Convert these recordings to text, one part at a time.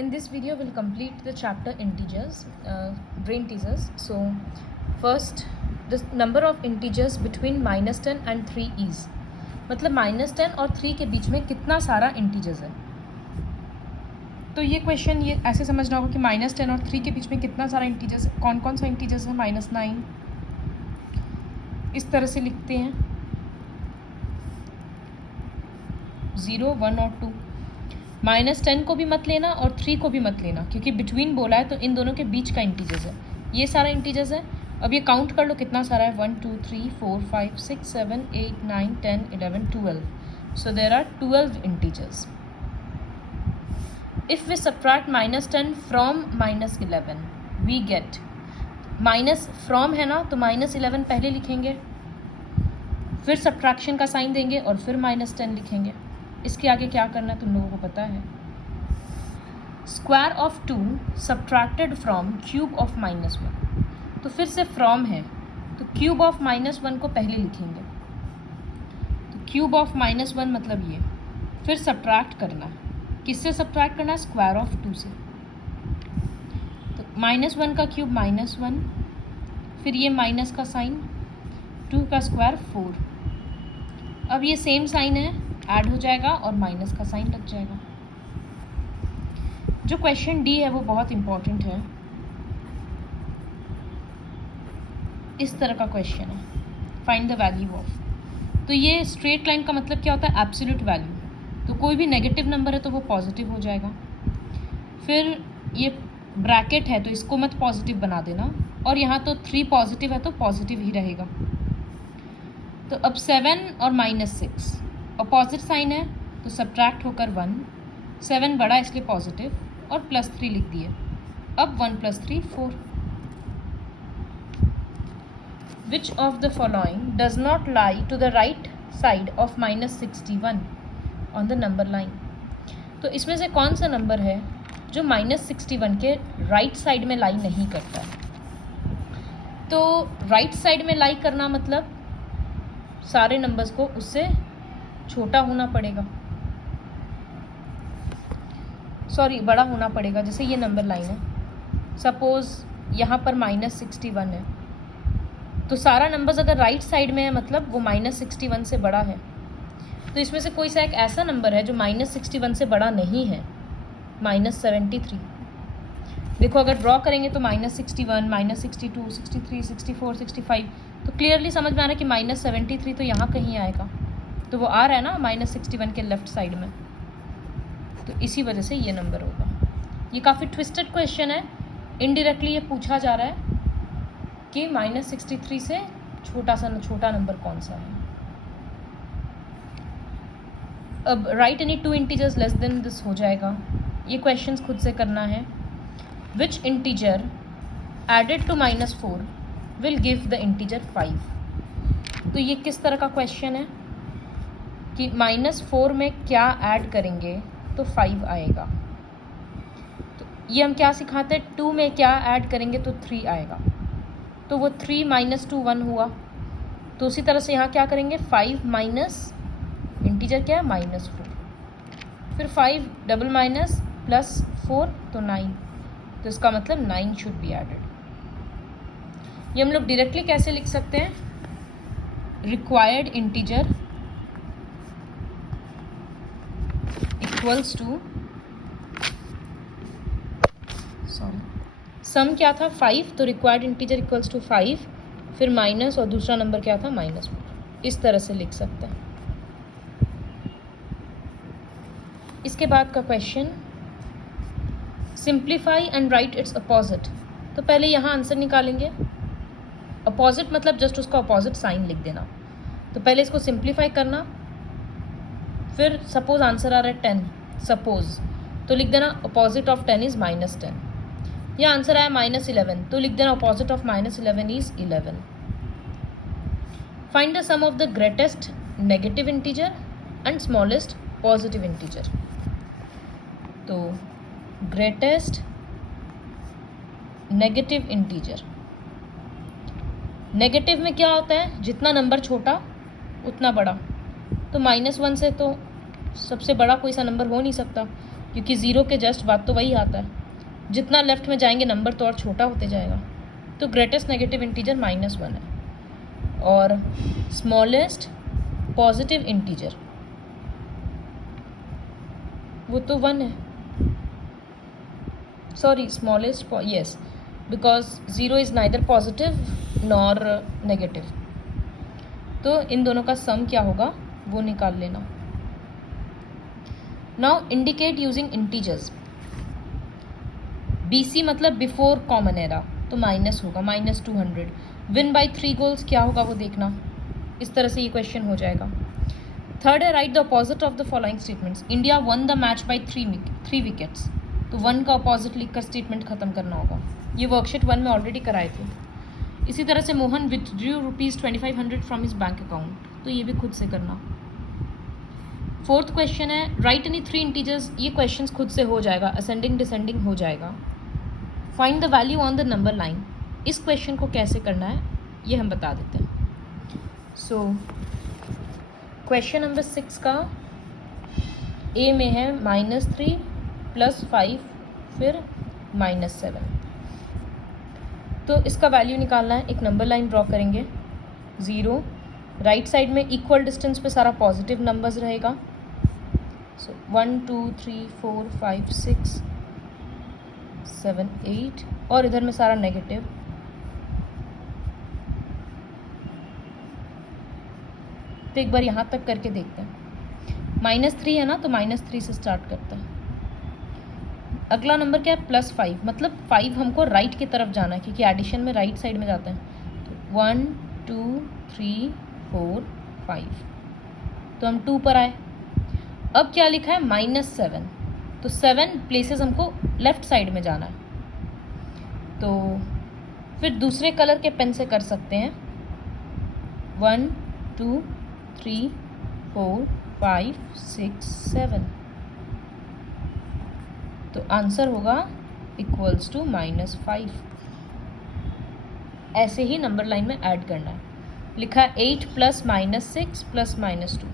In this video, we'll complete the chapter integers, brain teasers. So, first, the number of integers between -10 and 3 is. मतलब -10 और 3 के बीच में कितना सारा integers है. तो ये क्वेश्चन ये ऐसे समझना होगा कि -10 और 3 के बीच में कितना सारा इंटीजर्स है. कौन कौन सा इंटीजर्स है? -9. इस तरह से लिखते हैं 0, 1 और 2. -10 को भी मत लेना और 3 को भी मत लेना, क्योंकि बिटवीन बोला है तो इन दोनों के बीच का इंटीजर्स है. ये सारा इंटीजर्स है. अब ये काउंट कर लो कितना सारा है. 1 2 3 4 5 6 7 8 9 10 11 12. So there are 12 integers. If we subtract -10 from -11, we get minus from है ना, तो -11 पहले लिखेंगे, फिर सब्ट्रैक्शन का साइन देंगे और फिर -10 लिखेंगे. इसके आगे क्या करना तुम लोगों को पता है. Square of 2 subtracted from cube of -1. तो फिर से फ्रॉम है तो क्यूब ऑफ -1 को पहले लिखेंगे. तो क्यूब ऑफ -1 मतलब ये. फिर सब्ट्रैक्ट करना है. किससे सब्ट्रैक्ट करना है? स्क्वायर ऑफ 2 से. तो -1 का क्यूब -1, फिर ये माइनस का साइन, 2 का स्क्वायर 4. अब ये सेम साइन है, ऐड हो जाएगा और माइनस का साइन लग जाएगा. जो क्वेश्चन डी है वो बहुत इंपॉर्टेंट है. इस तरह का क्वेश्चन है, फाइंड द वैल्यू ऑफ. तो ये स्ट्रेट लाइन का मतलब क्या होता है? Absolute value. तो कोई भी नेगेटिव नंबर है तो वो पॉजिटिव हो जाएगा. फिर ये ब्रैकेट है तो इसको मत पॉजिटिव बना देना, और यहाँ तो 3 पॉजिटिव है तो पॉजिटिव ही रहेगा. तो अब 7 और -6 अपोजिट साइन है तो सब्ट्रैक्ट होकर 1. 7 बड़ा इसलिए पॉजिटिव और +3 लिख दिए. अब 1 + 3 4. Which of the following does not lie to the right side of -61 on the number line. तो इसमें से कौन सा नंबर है जो -61 के राइट साइड में लाई नहीं करता है? तो राइट साइड में लाई करना मतलब सारे नंबर्स को उससे छोटा होना पड़ेगा, सॉरी बड़ा होना पड़ेगा. जैसे ये नंबर लाइन है, सपोज़ यहाँ पर -61 है, तो सारा नंबर्स अगर राइट साइड में है मतलब वो -61 से बड़ा है. तो इसमें से कोई सा एक ऐसा नंबर है जो -61 से बड़ा नहीं है. -73. देखो अगर ड्रॉ करेंगे तो -61, -62, 63, 64, 65. तो क्लियरली समझ में आ रहा है कि -73 तो यहाँ कहीं आएगा. तो वो आ रहा है ना -61 के लेफ्ट साइड में. तो इसी वजह से ये नंबर होगा. ये काफ़ी ट्विस्टेड क्वेश्चन है. इनडायरेक्टली ये पूछा जा रहा है कि -63 से छोटा नंबर कौन सा है. अब write any 2 integers less than this हो जाएगा. ये क्वेश्चंस खुद से करना है. Which integer added to -4 will give the integer 5. तो ये किस तरह का क्वेश्चन है कि -4 में क्या ऐड करेंगे तो 5 आएगा. तो ये हम क्या सिखाते हैं? 2 में क्या ऐड करेंगे तो 3 आएगा. तो वो 3 - 2 1 हुआ. तो उसी तरह से यहाँ क्या करेंगे? 5 माइनस इंटीजर क्या है? -4. फिर 5 डबल माइनस +4 तो 9. तो इसका मतलब 9 शुड बी एडेड. ये हम लोग डायरेक्टली कैसे लिख सकते हैं? रिक्वायर्ड इंटीजर इक्वल्स टू, सम क्या था? 5. तो रिक्वायर्ड इंटीजर इक्वल्स टू 5, फिर माइनस और दूसरा नंबर क्या था? -4. इस तरह से लिख सकते हैं. इसके बाद का question, simplify and right it's opposite. तो पहले यहाँ आंसर निकालेंगे. अपोजिट मतलब जस्ट उसका अपोजिट साइन लिख देना. तो पहले इसको सिंप्लीफाई करना. फिर सपोज आंसर आ रहा है 10, सपोज, तो लिख देना अपोजिट ऑफ 10 इज़ -10. या आंसर आया -11, तो लिख देना opposite of -11 is 11. Find the sum of the greatest negative integer and smallest positive integer. तो ग्रेटेस्ट नेगेटिव इंटीजर, नेगेटिव में क्या होता है? जितना नंबर छोटा उतना बड़ा. तो -1 से तो सबसे बड़ा कोई सा नंबर हो नहीं सकता. क्योंकि 0 के जस्ट बाद तो वही आता है, जितना लेफ्ट में जाएंगे नंबर तो और छोटा होते जाएगा। तो ग्रेटेस्ट नेगेटिव इंटीजर -1 है और स्मॉलेस्ट पॉजिटिव इंटीजर वो तो 1 है। Sorry, smallest, yes, because 0 is neither positive nor negative. तो इन दोनों का सम क्या होगा वो निकाल लेना। Now indicate using integers. BC मतलब बिफोर कॉमन एरा, तो माइनस होगा, -200। विन बाई 3 गोल्स क्या होगा वो देखना। इस तरह से ये क्वेश्चन हो जाएगा। थर्ड है right the opposite of the following statements. India one the match by 3 wickets, तो 1 का अपोजिट लिख कर स्टेटमेंट खत्म करना होगा। ये वर्कशीट 1 में ऑलरेडी कराए थे। इसी तरह से Mohan withdrew ₹2500 from his bank account, तो ये भी खुद से करना। फोर्थ क्वेश्चन है राइट एनी 3 इंटीजर्स। ये क्वेश्चन खुद से हो जाएगा, असेंडिंग डिसेंडिंग हो जाएगा। Find the value on the number line. इस क्वेश्चन को कैसे करना है ये हम बता देते हैं। सो क्वेश्चन नंबर 6 का ए में है -3 + 5 फिर -7। तो इसका वैल्यू निकालना है। एक नंबर लाइन ड्रॉ करेंगे, 0, राइट साइड में इक्वल डिस्टेंस पे सारा पॉजिटिव नंबर्स रहेगा। सो 1 2 3 4 5 6 7 8 और इधर में सारा नेगेटिव। तो एक बार यहाँ तक करके देखते हैं। -3 है ना, तो -3 से स्टार्ट करते हैं। अगला नंबर क्या है +5, मतलब 5 हमको राइट की तरफ जाना है क्योंकि एडिशन में राइट साइड में जाते हैं। तो 1 2 3 4 5, तो हम 2 पर आए। अब क्या लिखा है -7, तो 7 प्लेसेस हमको लेफ्ट साइड में जाना है। तो फिर दूसरे कलर के पेन से कर सकते हैं। 1 2 3 4 5 6 7, तो आंसर होगा इक्वल्स टू -5। ऐसे ही नंबर लाइन में ऐड करना है। लिखा 8 + -6 + -2,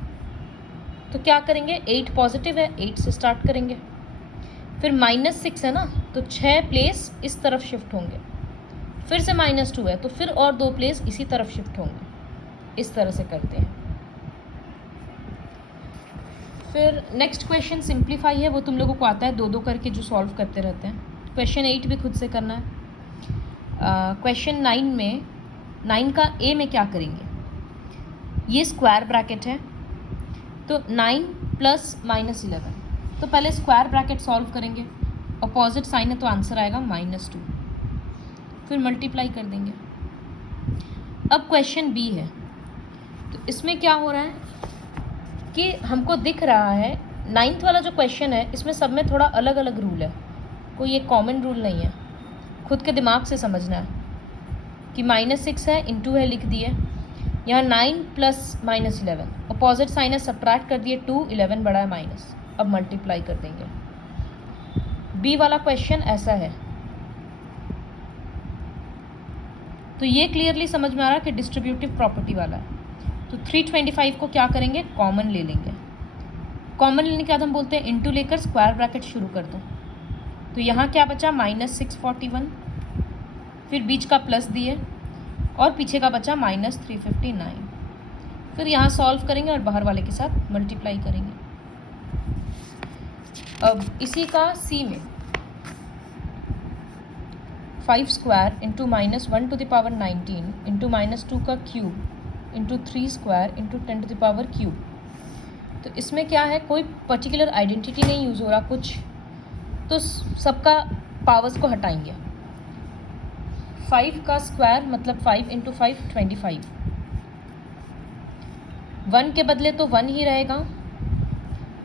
तो क्या करेंगे, 8 पॉजिटिव है, 8 से स्टार्ट करेंगे। फिर -6 है ना, तो 6 प्लेस इस तरफ शिफ्ट होंगे। फिर से -2 है, तो फिर और 2 प्लेस इसी तरफ शिफ्ट होंगे। इस तरह से करते हैं। फिर नेक्स्ट क्वेश्चन सिंप्लीफाई है, वो तुम लोगों को आता है 2-2 करके जो सॉल्व करते रहते हैं। क्वेश्चन 8 भी खुद से करना है। क्वेश्चन 9 में 9 का ए में क्या करेंगे, ये स्क्वायर ब्रैकेट है, तो 9 + -11, तो पहले स्क्वायर ब्रैकेट सॉल्व करेंगे। अपोजिट साइन है तो आंसर आएगा -2, फिर मल्टीप्लाई कर देंगे। अब क्वेश्चन बी है, तो इसमें क्या हो रहा है कि हमको दिख रहा है 9th वाला जो क्वेश्चन है इसमें सब में थोड़ा अलग अलग रूल है, कोई एक कॉमन रूल नहीं है। खुद के दिमाग से समझना है कि -6 है, इंटू है, लिख दिए। यहाँ 9 + -11, अपोजिट साइन है, सब्ट्रैक्ट कर दिए 2, 11 बड़ा है माइनस, अब मल्टीप्लाई कर देंगे। बी वाला क्वेश्चन ऐसा है, तो ये क्लियरली समझ में आ रहा है कि डिस्ट्रीब्यूटिव प्रॉपर्टी वाला है। तो 325 को क्या करेंगे, कॉमन ले लेंगे। कॉमन लेने के बाद हम बोलते हैं इंटू लेकर स्क्वायर ब्रैकेट शुरू कर दो। तो यहाँ क्या बचा, -641, फिर बीच का प्लस दिए और पीछे का बचा -359। फिर यहाँ सॉल्व करेंगे और बाहर वाले के साथ मल्टीप्लाई करेंगे। अब इसी का सी में 5 square into -1 to the power 19 into -2 का cube into 3 square into 10 to the power cube. तो इसमें क्या है, कोई पर्टिकुलर आइडेंटिटी नहीं यूज़ हो रहा कुछ, तो सबका पावर्स को हटाएंगे। 5 का स्क्वायर मतलब 5 इंटू 5 25, 1 के बदले तो 1 ही रहेगा।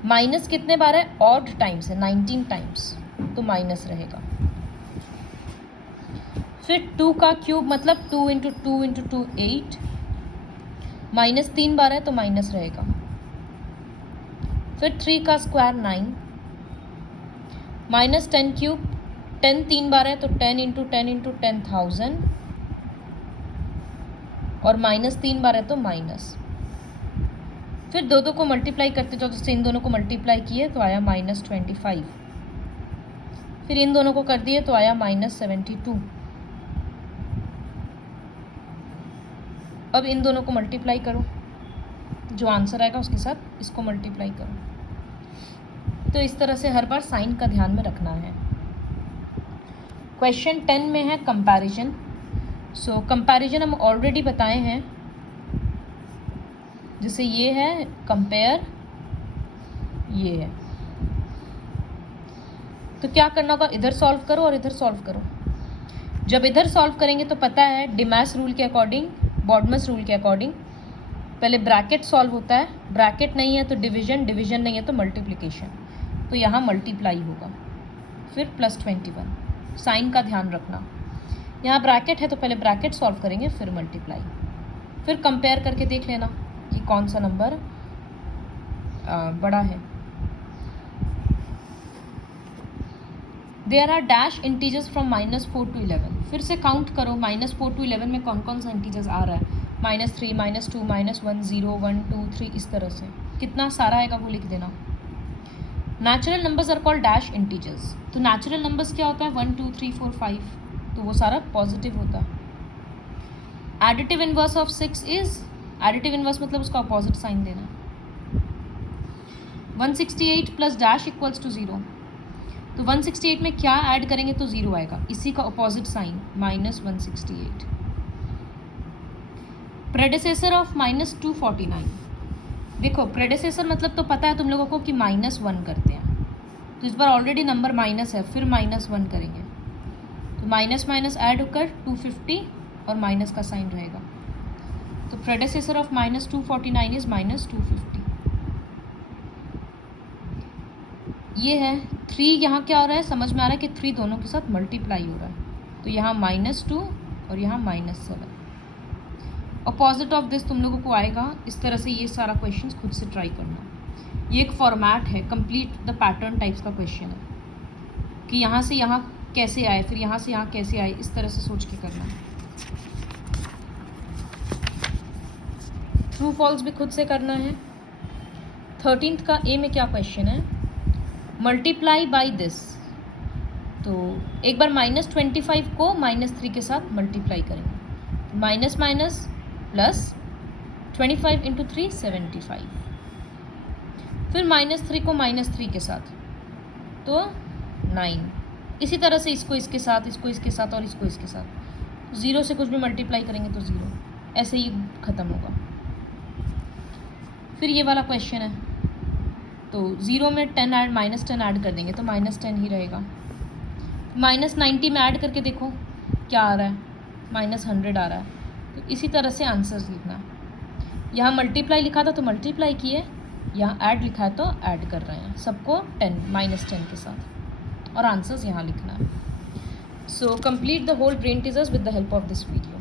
माइनस कितने बार है, ऑड टाइम्स है, 19 टाइम्स, तो माइनस रहेगा। फिर 2 का क्यूब मतलब 2 इंटू 2 इंटू 2 8, -3 बार है तो माइनस रहेगा। फिर 3 का स्क्वायर 9, -10 क्यूब, 10 3 बार है तो 10 इंटू 10 इंटू 10,000, और -3 बार है तो माइनस। फिर दो को मल्टीप्लाई करते जाओ, जैसे इन दोनों को मल्टीप्लाई किए तो आया -25। फिर इन दोनों को कर दिए तो आया -72। अब इन दोनों को मल्टीप्लाई करो, जो आंसर आएगा उसके साथ इसको मल्टीप्लाई करो। तो इस तरह से हर बार साइन का ध्यान में रखना है। क्वेश्चन 10 में है कंपैरिजन। सो कंपैरिजन हम ऑलरेडी बताए हैं, जैसे ये है कंपेयर, ये है। तो क्या करना होगा, इधर सॉल्व करो और इधर सॉल्व करो। जब इधर सॉल्व करेंगे तो पता है डिमैस रूल के अकॉर्डिंग, बॉडमस रूल के अकॉर्डिंग पहले ब्रैकेट सॉल्व होता है, ब्रैकेट नहीं है तो डिवीजन, डिवीजन नहीं है तो मल्टीप्लिकेशन। तो यहाँ मल्टीप्लाई होगा, फिर +21। साइन का ध्यान रखना, यहाँ ब्रैकेट है तो पहले ब्रैकेट सॉल्व करेंगे फिर मल्टीप्लाई, फिर कंपेयर करके देख लेना कि कौन सा नंबर बड़ा है। There are dash integers from -4 to 11। फिर से काउंट करो -4 to 11 में कौन कौन सा इंटीजर्स आ रहा है, -3, -2, -1, 0, 1, 2, 3, इस तरह से कितना सारा आएगा वो लिख देना। Natural numbers are called dash integers. तो नेचुरल नंबर्स क्या होता है, 1, 2, 3, 4, 5, तो वो सारा पॉजिटिव होता है। Additive inverse of 6 is, additive inverse मतलब उसका अपोजिट साइन देना। 168 प्लस डैश इक्वल्स टू 0। तो 168 में क्या ऐड करेंगे तो 0 आएगा, इसी का अपोजिट साइन -168। प्रेडेसेसर ऑफ -249। देखो प्रेडेसेसर मतलब तो पता है तुम लोगों को कि -1 करते हैं, तो इस बार ऑलरेडी नंबर माइनस है, फिर -1 करेंगे तो माइनस माइनस ऐड होकर 250 और माइनस का साइन रहेगा। तो प्रेडेसेसर ऑफ -249 इज -250। ये है 3, यहाँ क्या हो रहा है, समझ में आ रहा है कि 3 दोनों के साथ मल्टीप्लाई हो रहा है, तो यहाँ -2 और यहाँ -7। अपोजिट ऑफ दिस तुम लोगों को आएगा इस तरह से। ये सारा क्वेश्चन खुद से ट्राई करना, ये एक फॉर्मेट है, कंप्लीट द पैटर्न टाइप्स का क्वेश्चन है कि यहाँ से यहाँ कैसे आए, फिर यहाँ से यहाँ कैसे आए, इस तरह से सोच के करना है। ट्रू फॉल्स भी खुद से करना है। 13th का ए में क्या क्वेश्चन है, मल्टीप्लाई बाई दिस। तो एक बार -25 को -3 के साथ मल्टीप्लाई करेंगे, माइनस माइनस प्लस 25 × 3 75, फिर -3 को -3 के साथ तो 9। इसी तरह से इसको इसके साथ, इसको इसके साथ और इसको इसके साथ, 0 से कुछ भी मल्टीप्लाई करेंगे तो 0, ऐसे ही ख़त्म होगा। फिर ये वाला क्वेश्चन है, तो 0 में 10 ऐड -10 ऐड कर देंगे तो -10 ही रहेगा। -90 में ऐड करके देखो क्या आ रहा है, -100 आ रहा है। तो इसी तरह से आंसर्स लिखना है। यहाँ मल्टीप्लाई लिखा था तो मल्टीप्लाई किए, यहाँ ऐड लिखा है तो ऐड कर रहे हैं सबको 10 -10 के साथ, और आंसर्स यहाँ लिखना है। So complete the whole brain teasers with the help of this video.